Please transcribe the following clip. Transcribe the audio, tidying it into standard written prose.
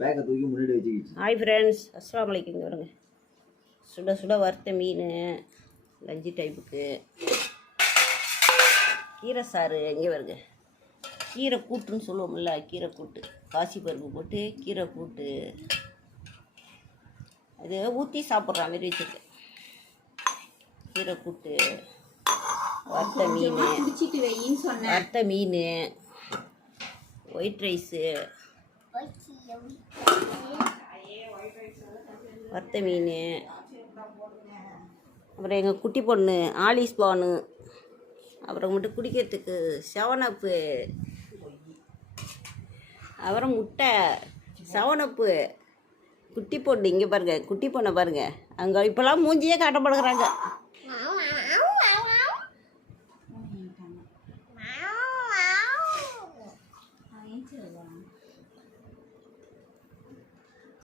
பேக்கை தூக்கி முன்னாடி வச்சுக்கிச்சு. ஹாய் ஃப்ரெண்ட்ஸ், அஸ்ஸலாமு அலைக்கும். வருங்க சுட சுட வறுத்த மீன் லஞ்சி டைப்புக்கு. கீரை சாறு எங்கே வருங்க, கீரை கூட்டுன்னு சொல்லுவோம்ல, கீரை கூட்டு, பாசி பருப்பு போட்டு கீரை கூட்டு. அது ஊற்றி சாப்பிட்ற மாதிரி வச்சுருக்கேன். கீரை கூட்டு, வறுத்த மீன், வறுத்த மீன், ஒயிட் ரைஸு, வறுத்த மீன், அப்புறம் எங்கள் குட்டி பொண்ணு ஆலிஸ் பானு, அப்புறம் மட்டும் குடிக்கிறதுக்கு 7 Up, அப்புறம் முட்டை 7 Up. குட்டி பொண்ணு இங்கே பாருங்கள், குட்டி பொண்ணை பாருங்கள், அங்கே இப்போலாம் மூஞ்சியே காட்டப்படுகிறாங்க.